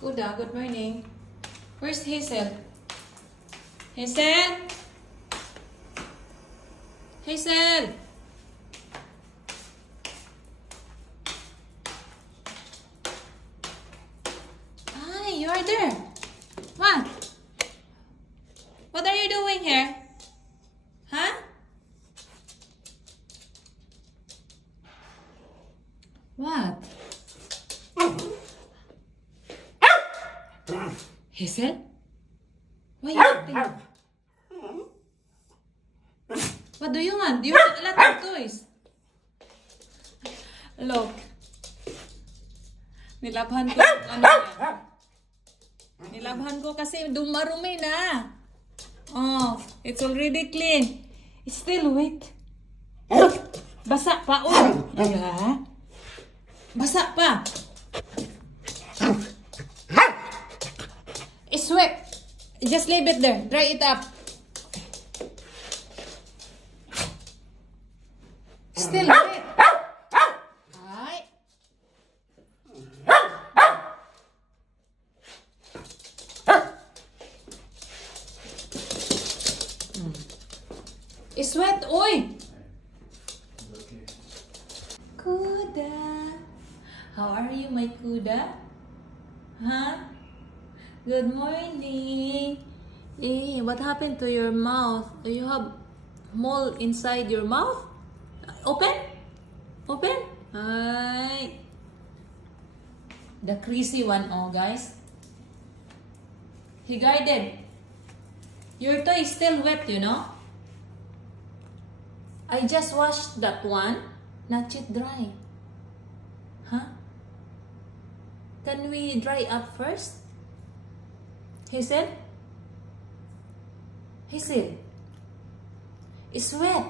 Kuda, good morning. Where's Hazel? Hazel? Hazel? Hi, you are there. What? What are you doing here? Huh? What? Hazel? Why are you acting? What do you want? Do you want a lot of toys? Look. Nilabhan ko yung ano yan. Nilabhan ko kasi dumarumi na. Oh, it's already clean. It's still wet. Basa pa, oh. Yeah. Basa pa. It's wet. Just leave it there. Dry it up. Still wet. Ay. It's wet, oy. Kuda. How are you, my kuda? Huh? Good morning. Eh, what happened to your mouth? Do you have mole inside your mouth? Open? Open? Hi. The creasy one, oh guys. He guarded. Your toy is still wet, you know? I just washed that one. Not yet dry. Huh? Can we dry up first? Hazel? Hazel? It's wet.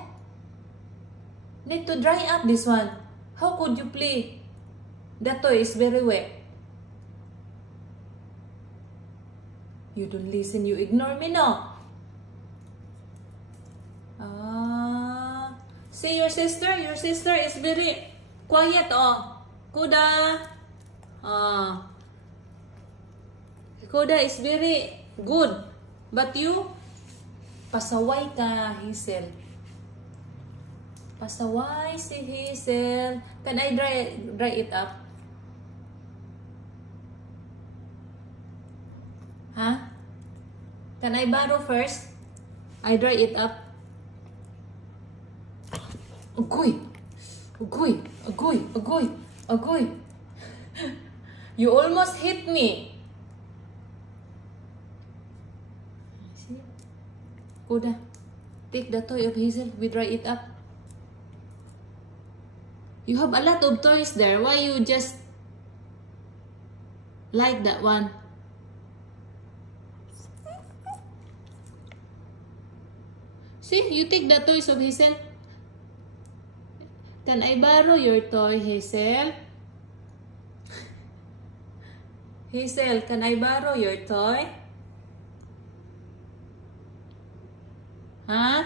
Need to dry up this one. How could you play? The toy is very wet. You don't listen, you ignore me, no? See your sister? Your sister is very quiet, oh. Kuda. Kuda is very good. But you, pasaway ka, Hazel. Pasaway si Hazel. Can I dry it up? Huh? Can I borrow first? I dry it up. Agoy! Agoy! Agoy! Agoy! Agoy! You almost hit me. See? Kuda, take the toy of Hazel. We dry it up. You have a lot of toys there. Why you just like that one? See, you take the toys of Hazel. Can I borrow your toy, Hazel? Hazel, can I borrow your toy? Huh?